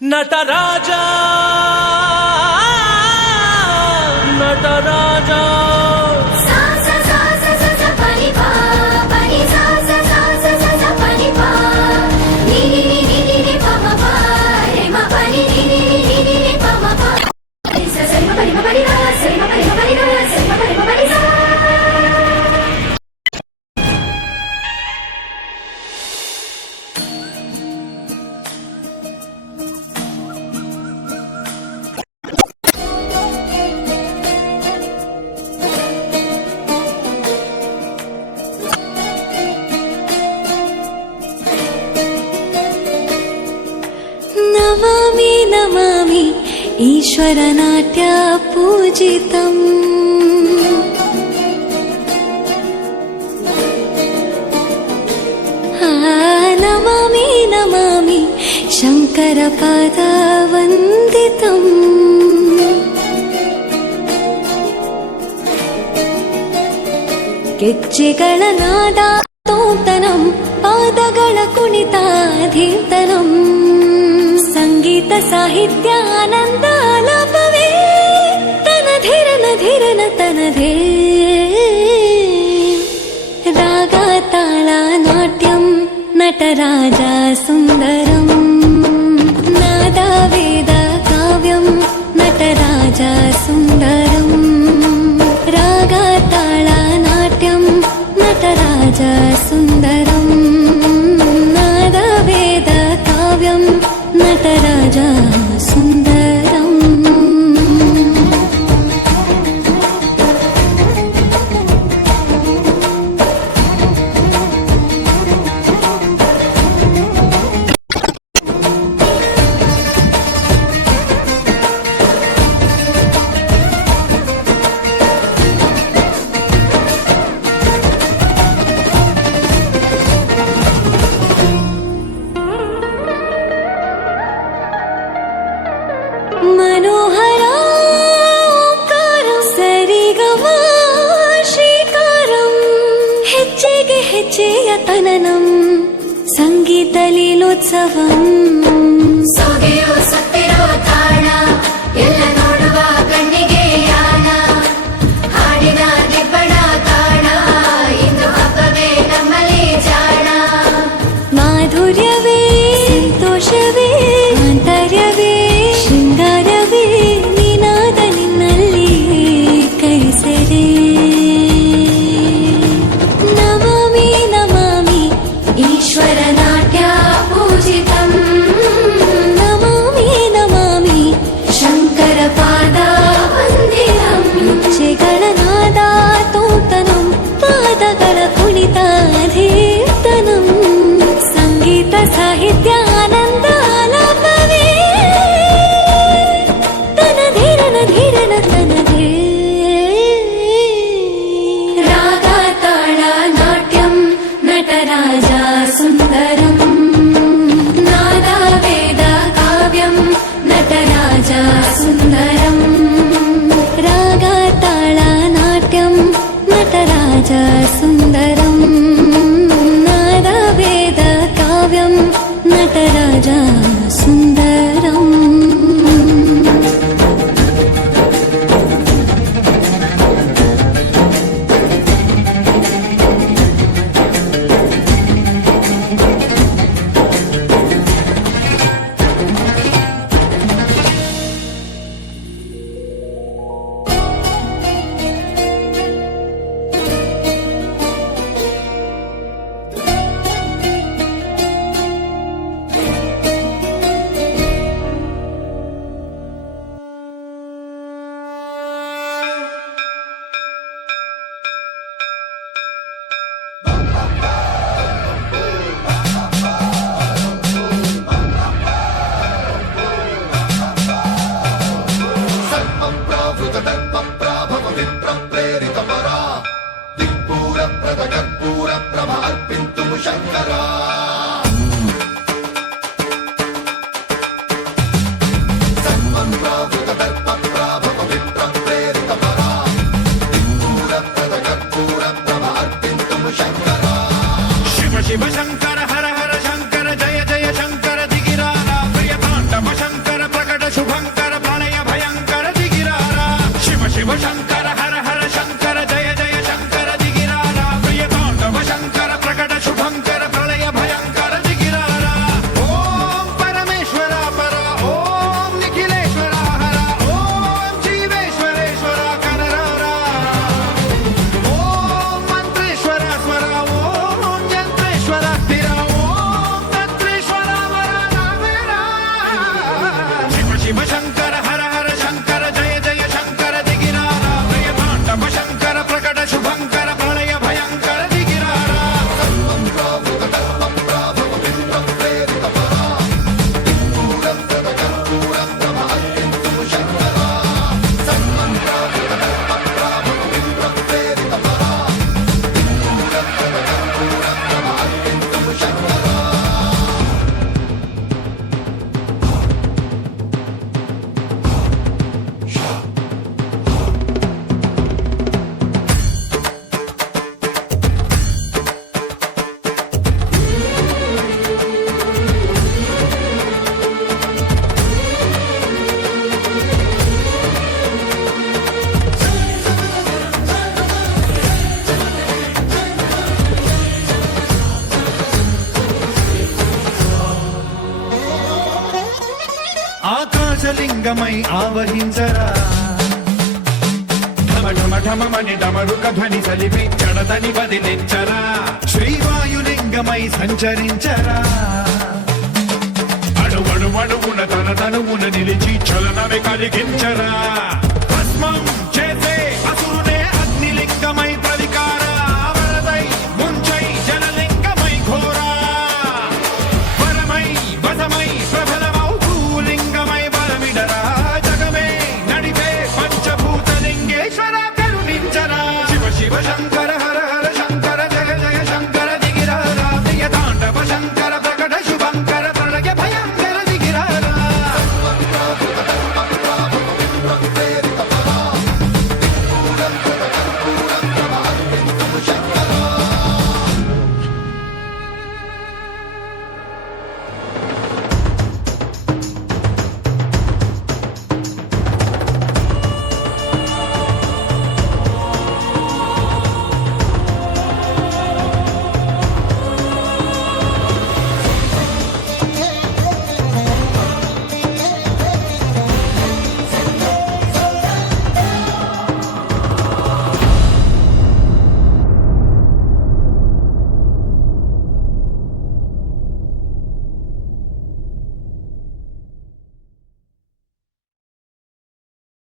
ನಟರಾಜ ನಟರಾಜ ನಮಾಮಿ ನಮಾಮಿ ಈಶ್ವರನಾಟ್ಯ ಪೂಜಿತಂ ನಮಾಮಿ ನಮಾಮಿ ಶಂಕರ ಪಾದ ವಂದಿತಂ ಗೆಜ್ಜೆಗಳ ನಾದ ತೋಂತನಂ ಪಾದಗಳ ಕುಣಿತಾಧೀರ್ತನಂ ಸಂಗೀತ ಸಾಹಿತ್ಯ ಆನಂದ ಆಲಾಪವೇ ತನಧಿರನ ಧಿರನ ತನಧೇ ರಾಗ ತಾಳ ನಾಟ್ಯಂ ನಟರಾಜ ಸುಂದರಂ ನಾದ ವೇದ ಕಾವ್ಯಂ ನಟರಾಜ ಸುಂದರಂ ರಾಗ ತಾಳ ನಾಟ್ಯಂ ನಟರಾಜ ಸುಂದರಂ ನಾದ ವೇದ ಕಾವ್ಯಂ ನಟರಾಜ ಸುಂದರಂ मनोहर ओंकारं सरिगम ಶ್ರೀಕಾರಂ ಹೆಜ್ಜೆಗೆ ಹೆಜ್ಜೆಯ ತನನಂ ಸಂಗೀತ ಲೀಲೋತ್ಸವಂ ಸೊಗೆಯೋ ಸತ್ತಿರೋ ತಾಣ ಎಲ್ಲ ನೋಡುವ ಕಣ್ಣಿಗೆ ಯಾನ ಹಾಡಿನ ದಿಬ್ಬಣ ತಾಣ ಇಂದು ಹಬ್ಬವೇ ನಮ್ಮಲ್ಲಿ ಜಾಣ ಮಾಧುರ್ಯವೇ ಸಂತೋಷವೇ ಆಂತರ್ಯವೇ ಶೃಂಗಾರವೇ ನಿನಾದ ನಿನ್ನಲ್ಲಿ ಕೈಸೆರೆ ನಮಾಮಿ ನಮಾಮಿ ಈಶ್ವರ ನಾಟ್ಯ ಪೂಜಿತಂ ఆకాశలింగమై ఆవహించరా ఢమ ఢమ ఢమమని డమరుక ధ్వని సలిపి జడదని వదిలించరా శ్రీవాయులింగమై సంచరించరా అణువణువున తన తనువున నిలిచి చలనమే కలిగించరా